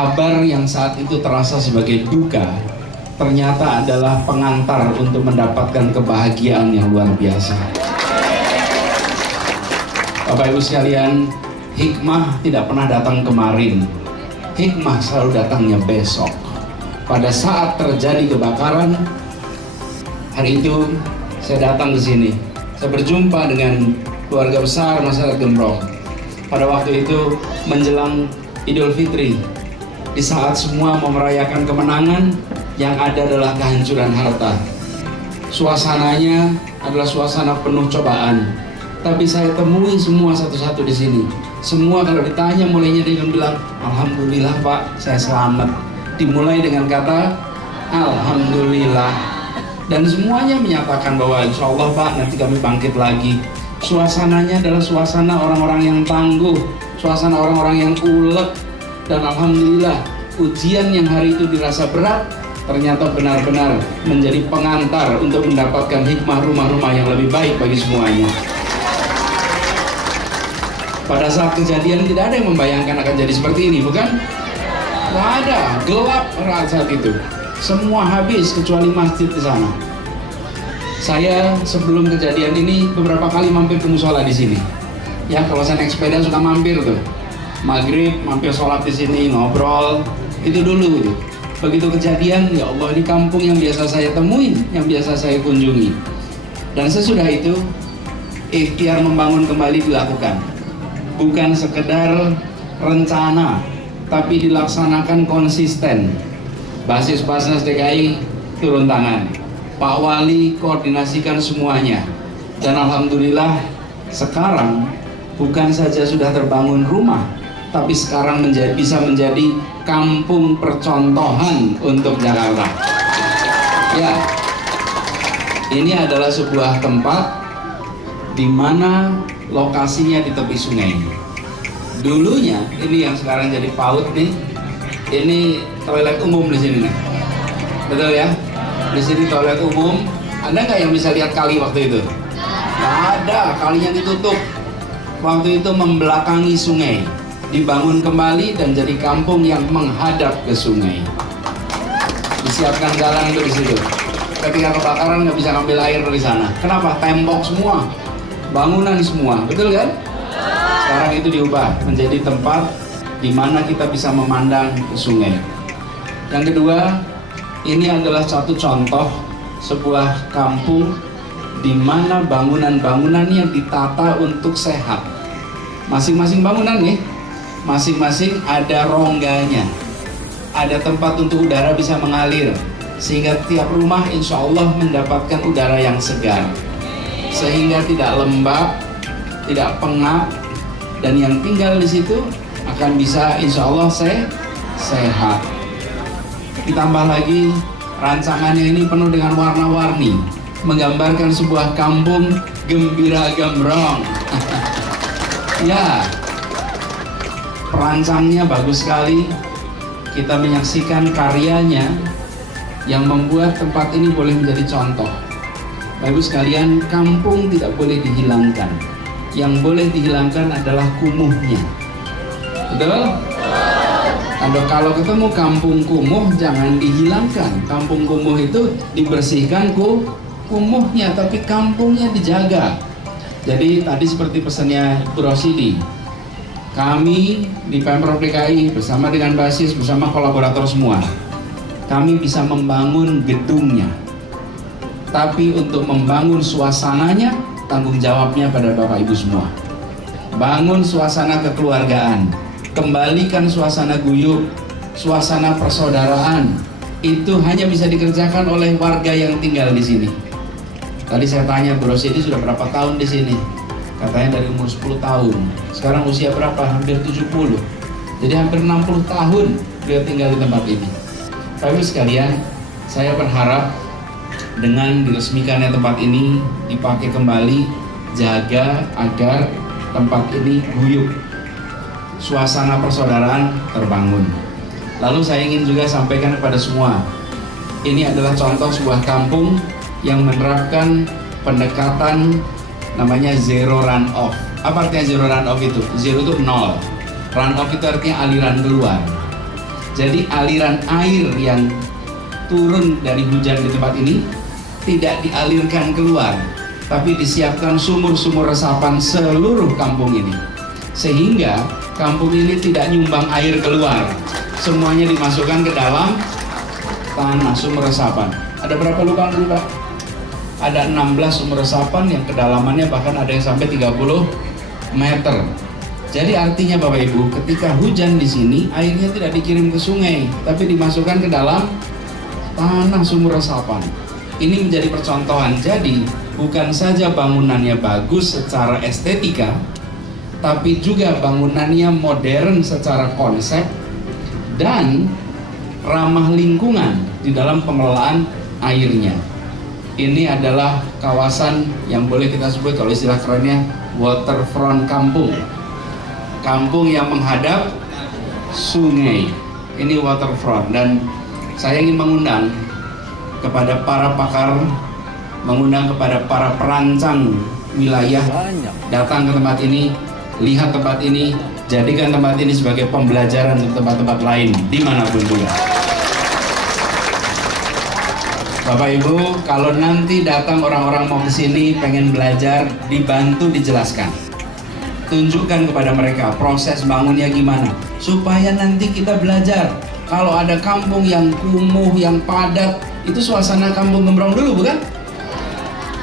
Kabar yang saat itu terasa sebagai duka ternyata adalah pengantar untuk mendapatkan kebahagiaan yang luar biasa. Bapak Ibu sekalian, hikmah tidak pernah datang kemarin. Hikmah selalu datangnya besok. Pada saat terjadi kebakaran, hari itu saya datang ke sini. Saya berjumpa dengan keluarga besar masyarakat Gembrong. Pada waktu itu menjelang Idul Fitri, di saat semua mau merayakan kemenangan, yang ada adalah kehancuran harta. Suasananya adalah suasana penuh cobaan. Tapi saya temui semua satu-satu di sini. Semua kalau ditanya mulainya dia bilang, Alhamdulillah Pak, saya selamat. Dimulai dengan kata Alhamdulillah. Dan semuanya menyatakan bahwa insya Allah Pak, nanti kami bangkit lagi. Suasananya adalah suasana orang-orang yang tangguh, suasana orang-orang yang ulet. Dan Alhamdulillah, ujian yang hari itu dirasa berat ternyata benar-benar menjadi pengantar untuk mendapatkan hikmah rumah-rumah yang lebih baik bagi semuanya. Pada saat kejadian tidak ada yang membayangkan akan jadi seperti ini, bukan? Tidak ada, gelap saat itu. Semua habis kecuali masjid di sana. Saya sebelum kejadian ini beberapa kali mampir ke musola di sini. Ya, kalau saya naik sepeda suka mampir tuh. Maghrib mampir sholat di sini, ngobrol, itu dulu. Begitu kejadian, ya Allah, di kampung yang biasa saya temuin, yang biasa saya kunjungi. Dan sesudah itu, ikhtiar membangun kembali dilakukan. Bukan sekedar rencana, tapi dilaksanakan konsisten. Basis Basnas DKI turun tangan, Pak Wali koordinasikan semuanya. Dan Alhamdulillah sekarang bukan saja sudah terbangun rumah, tapi sekarang bisa menjadi kampung percontohan untuk Jakarta. Ya, ini adalah sebuah tempat di mana lokasinya di tepi sungai. Dulunya, ini yang sekarang jadi PAUD nih, ini toilet umum di sini nih. Betul ya? Di sini toilet umum. Ada nggak yang bisa lihat kali waktu itu? Nggak ada, kalinya ditutup. Waktu itu membelakangi sungai. Dibangun kembali dan jadi kampung yang menghadap ke sungai. Disiapkan jalan untuk di situ. Ketika kebakaran nggak bisa ngambil air dari sana. Kenapa? Tembok semua, bangunan semua, betul kan? Sekarang itu diubah menjadi tempat di mana kita bisa memandang ke sungai. Yang kedua, ini adalah satu contoh sebuah kampung di mana bangunan-bangunannya ditata untuk sehat. Masing-masing bangunan nih, masing-masing ada rongganya, ada tempat untuk udara bisa mengalir, sehingga tiap rumah insya Allah mendapatkan udara yang segar, sehingga tidak lembab, tidak pengap, dan yang tinggal di situ akan bisa insya Allah sehat. Ditambah lagi rancangannya ini penuh dengan warna-warni, menggambarkan sebuah kampung gembira gembrong. Ya, perancangnya bagus sekali. Kita menyaksikan karyanya yang membuat tempat ini boleh menjadi contoh. Bagus sekalian, kampung tidak boleh dihilangkan. Yang boleh dihilangkan adalah kumuhnya. Betul? Kalau ketemu kampung kumuh, jangan dihilangkan. Kampung kumuh itu dibersihkan kumuhnya, tapi kampungnya dijaga. Jadi tadi seperti pesannya Bu Rosidi, kami di Pemprov DKI bersama dengan Basis, bersama kolaborator semua, kami bisa membangun gedungnya, tapi untuk membangun suasananya, tanggung jawabnya pada Bapak Ibu semua. Bangun suasana kekeluargaan, kembalikan suasana guyub, suasana persaudaraan, itu hanya bisa dikerjakan oleh warga yang tinggal di sini. Tadi saya tanya Bu Rosidi sudah berapa tahun di sini? Katanya dari umur 10 tahun. Sekarang usia berapa? Hampir 70. Jadi hampir 60 tahun beliau tinggal di tempat ini. Bapak sekalian, saya berharap dengan diresmikannya tempat ini dipakai kembali, jaga agar tempat ini guyub, suasana persaudaraan terbangun. Lalu saya ingin juga sampaikan kepada semua, ini adalah contoh sebuah kampung yang menerapkan pendekatan namanya zero run off. Apa artinya zero run off itu? Zero itu nol, run off itu artinya aliran keluar. Jadi aliran air yang turun dari hujan di tempat ini tidak dialirkan keluar, tapi disiapkan sumur-sumur resapan seluruh kampung ini, sehingga kampung ini tidak nyumbang air keluar, semuanya dimasukkan ke dalam tanah sumur resapan. Ada berapa lubang dulu Pak? Ada 16 sumur resapan yang kedalamannya bahkan ada yang sampai 30 meter. Jadi artinya Bapak Ibu, ketika hujan di sini airnya tidak dikirim ke sungai, tapi dimasukkan ke dalam tanah sumur resapan. Ini menjadi percontohan. Jadi bukan saja bangunannya bagus secara estetika, tapi juga bangunannya modern secara konsep dan ramah lingkungan di dalam pengelolaan airnya. Ini adalah kawasan yang boleh kita sebut kalau istilah kerennya waterfront kampung. Kampung yang menghadap sungai. Ini waterfront, dan saya ingin mengundang kepada para pakar, mengundang kepada para perancang wilayah datang ke tempat ini, lihat tempat ini, jadikan tempat ini sebagai pembelajaran untuk tempat-tempat lain dimanapun juga. Bapak Ibu, kalau nanti datang orang-orang mau ke sini pengen belajar, dibantu dijelaskan. Tunjukkan kepada mereka proses bangunnya gimana, supaya nanti kita belajar. Kalau ada kampung yang kumuh, yang padat, itu suasana kampung gembrong dulu, bukan?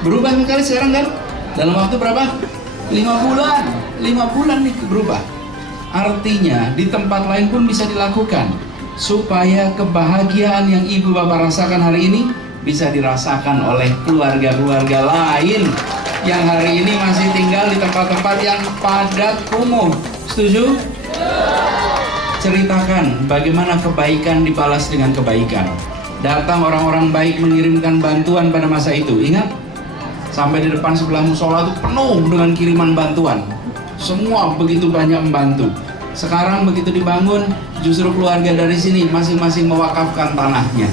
Berubah sekali sekarang kan? Dalam waktu berapa? 5 bulan. 5 bulan nih berubah. Artinya di tempat lain pun bisa dilakukan, supaya kebahagiaan yang ibu bapak rasakan hari ini bisa dirasakan oleh keluarga-keluarga lain yang hari ini masih tinggal di tempat-tempat yang padat kumuh. Setuju? Ceritakan bagaimana kebaikan dibalas dengan kebaikan. Datang orang-orang baik mengirimkan bantuan pada masa itu. Ingat? Sampai di depan sebelah musola itu penuh dengan kiriman bantuan. Semua begitu banyak membantu. Sekarang begitu dibangun, justru keluarga dari sini masing-masing mewakafkan tanahnya.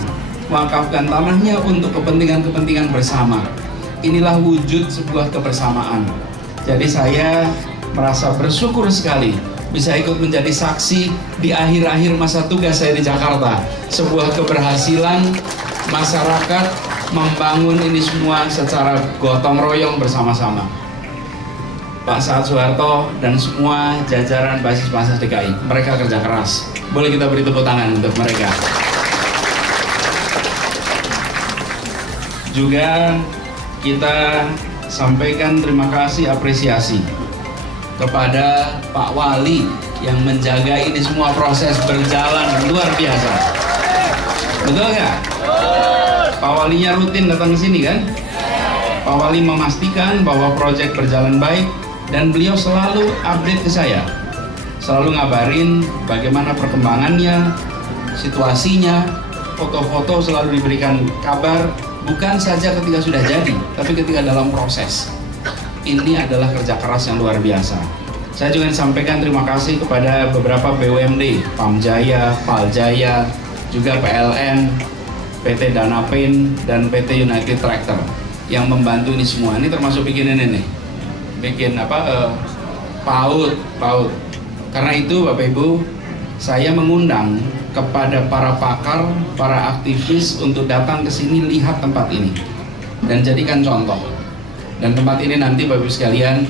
Wakafkan tanahnya untuk kepentingan-kepentingan bersama. Inilah wujud sebuah kebersamaan. Jadi saya merasa bersyukur sekali bisa ikut menjadi saksi di akhir-akhir masa tugas saya di Jakarta. Sebuah keberhasilan masyarakat membangun ini semua secara gotong royong bersama-sama. Pak Saad Soeharto dan semua jajaran basis-basis DKI, mereka kerja keras. Boleh kita beri tepuk tangan untuk mereka. Juga kita sampaikan terima kasih, apresiasi kepada Pak Wali yang menjaga ini semua proses berjalan luar biasa. Betul nggak? Pak Walinya rutin datang ke sini kan? Pak Wali memastikan bahwa proyek berjalan baik dan beliau selalu update ke saya. Selalu ngabarin bagaimana perkembangannya, situasinya, foto-foto selalu diberikan kabar. Bukan saja ketika sudah jadi, tapi ketika dalam proses. Ini adalah kerja keras yang luar biasa. Saya juga sampaikan terima kasih kepada beberapa BUMD, Pamjaya, Paljaya, juga PLN, PT Danapin, dan PT United Tractor yang membantu ini semua. Ini termasuk bikin ini nih, bikin PAUD. Karena itu Bapak Ibu, saya mengundang kepada para pakar, para aktivis untuk datang ke sini lihat tempat ini dan jadikan contoh. Dan tempat ini nanti Bapak Ibu sekalian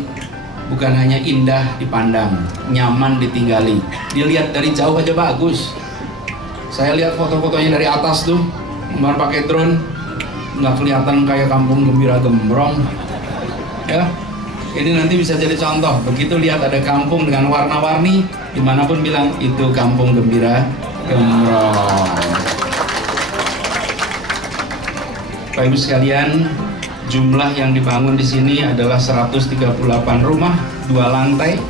bukan hanya indah dipandang, nyaman ditinggali, dilihat dari jauh aja bagus. Saya lihat foto-fotonya dari atas tuh, kemarin pakai drone, nggak kelihatan kayak kampung gembira gembrong. Ya, ini nanti bisa jadi contoh. Begitu lihat ada kampung dengan warna-warni, dimanapun bilang itu kampung gembira gembrong. Bapak Ibu sekalian, jumlah yang dibangun di sini adalah 138 rumah, 2 lantai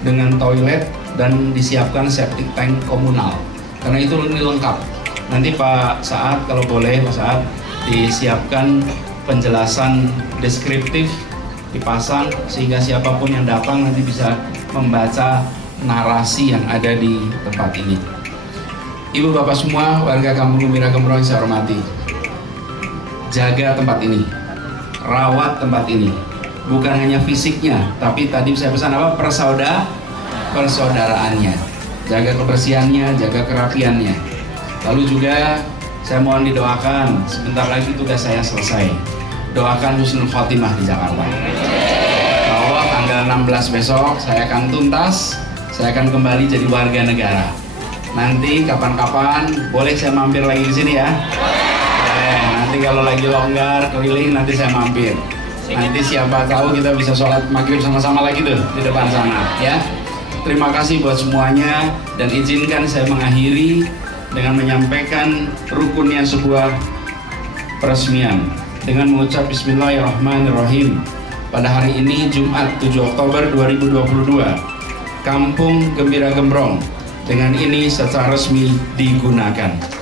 dengan toilet dan disiapkan septic tank komunal. Karena itu ini lengkap. Nanti Pak Saad kalau boleh, Pak Saad disiapkan penjelasan deskriptif dipasang sehingga siapapun yang datang nanti bisa membaca narasi yang ada di tempat ini. Ibu bapak semua, warga Kampung Gembira Gembrong yang saya hormati, jaga tempat ini, rawat tempat ini, bukan hanya fisiknya, tapi tadi saya pesan apa? Persaudaraannya. jaga kebersihannya, jaga kerapiannya. Lalu juga saya mohon didoakan, sebentar lagi tugas saya selesai. Doakan husnul khotimah di Jakarta. Bahwa tanggal 16 besok saya akan tuntas, saya akan kembali jadi warga negara. Nanti kapan-kapan boleh saya mampir lagi di sini ya. Nanti kalau lagi longgar keliling nanti saya mampir. Nanti siapa tahu kita bisa sholat maghrib sama-sama lagi tuh di depan sana ya. Terima kasih buat semuanya dan izinkan saya mengakhiri dengan menyampaikan rukunnya sebuah peresmian dengan mengucap Bismillahirrahmanirrahim. Pada hari ini Jumat 7 Oktober 2022, Kampung Gembira Gembrong dengan ini secara resmi digunakan.